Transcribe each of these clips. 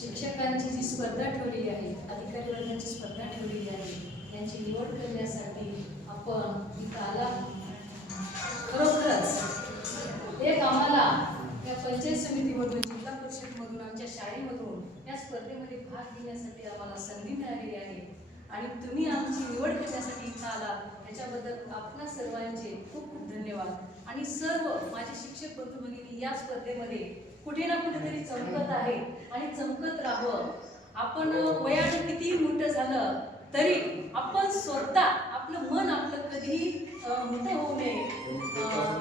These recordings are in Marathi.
शिक्षकांची जी स्पर्धा ठेवलेली आहे अधिकारी वर्गाची स्पर्धा ठेवलेली आहे यांची निवड करण्यासाठी आपण इथं आला खरोखरच एक आम्हाला या पंचायत समितीमधून जिल्हा परिषदमधून आमच्या शाळेमधून या स्पर्धेमध्ये भाग घेण्यासाठी आम्हाला संधी मिळालेली आहे. आणि तुम्ही आमची निवड करण्यासाठी इथं आला त्याच्याबद्दल आपल्या सर्वांचे खूप खूप धन्यवाद. आणि सर्व माझे शिक्षक बंधू भगिनी या स्पर्धेमध्ये कुठे ना कुठेतरी चमकत आहे. आणि चमकत राहावं. आपण वयाने कितीही मोठं झालं तरी आपण स्वतः आपलं मन आपलं कधीही मोठं होऊ नये.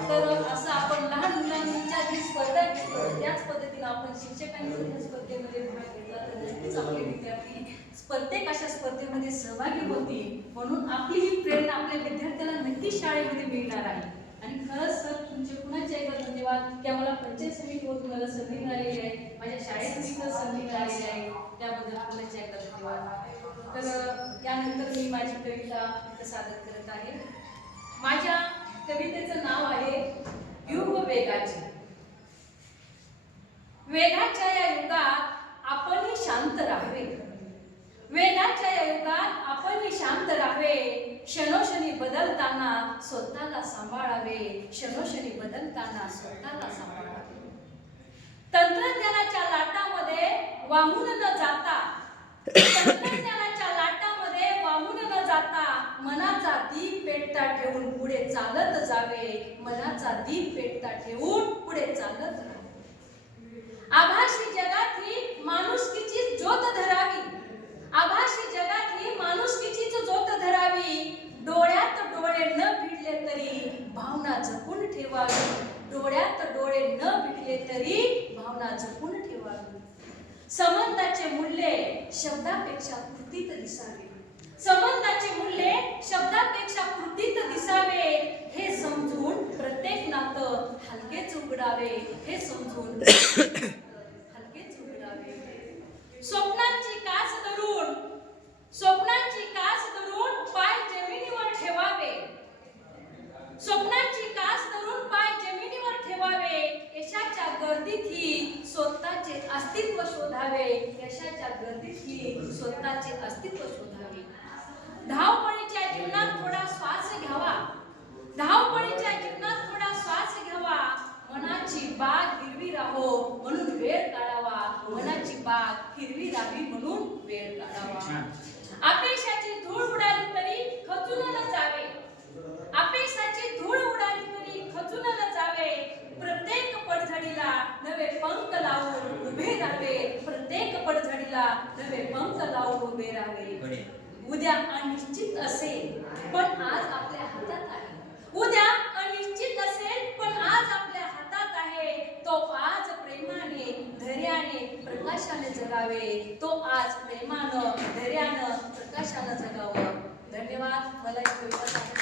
तर असं आपण लहान मुलांच्या जी स्पर्धा घेतो त्याच पद्धतीनं आपण शिक्षकांनी स्पर्धेमध्ये भाग घेतला. तर नक्कीच आपले विद्यार्थी प्रत्येक अशा स्पर्धेमध्ये सहभागी होतील. म्हणून आपली ही प्रेरणा आपल्या विद्यार्थ्याला नक्कीच शाळेमध्ये मिळणार आहे. आणि खरंच सर तुमचे पुन्हा एकदा धन्यवाद की आम्हाला पंचायत समितीमधून तुम्हाला संधी मिळालेली आहे. माझ्या शाळेत सुद्धा संधी मिळालेली आहे. त्याबद्दल पुन्हा एकदा धन्यवाद तर यानंतर मी माझी कविता इथं सादर करत आहे. माझ्या कवितेचं नाव आहे युग वेगाचे. वेगाच्या या युगात आपणही शांत राहावे. वेगाच्या या युगात आपणही शांत राहावे. क्षणोक्षणी बदलताना स्वतःला सांभाळावे. क्षणोक्षणी बदलताना स्वतःला सांभाळावे. तंत्रज्ञानाच्या लाटामध्ये वाहून न जाता तंत्रज्ञानाच्या लाटामध्ये वाहून न जाता मनाचा दीप पेटता ठेवून पुढे चालत जावे. मनाचा दीप पेटता ठेवून पुढे चालत राहावे आभासी जगात ही माणुसकीची ज्योत धरावी आभासी जगात ही माणुसकीचीच ज्योत धरावी डोळ्यात डोळे न भिडले तरी भावना जपून ठेवावी. डोळ्यात डोळे न भिडले तरी भावना जपून ठेवावी. संबंधाचे मूल्य शब्दापेक्षा कृतीत दिसावे. संबंधाचे मूल्य शब्दापेक्षा कृतीत दिसावे. हे समजून प्रत्येक नातं हलकेच उघडावे. हे समजून शोधावे यशाच्या गर्दीत स्वतःचे अस्तित्व शोधावे. धावपळीच्या जीवनात थोडा श्वास घ्यावा. धावपळीच्या जीवनात थोडा श्वास घ्यावा. मनाची बाग हिरवी राहो म्हणून वेळ काढावा. मनाची बाग हिरवी राहावी म्हणून वेळ काढावा. अपेक्षाची धूळ उडाली तरी खचून न जावे अपेक्षाची धूळ उडाली तरी खचून न जावे प्रत्येक पडझडीला नवे पंख लावून उभे राहावे प्रत्येक पडझडीला नवे पंख लावून उभे राहावे उद्या अनिश्चित असेल पण आज आपल्या हातात आहे. उद्या अनिश्चित असेल पण आज आपल्या हातात आहे. तो आज प्रेमाने धैर्याने प्रकाशाने जगावे. तो आज प्रेमानं धैर्यानं प्रकाशानं जगावं. धन्यवाद. मला.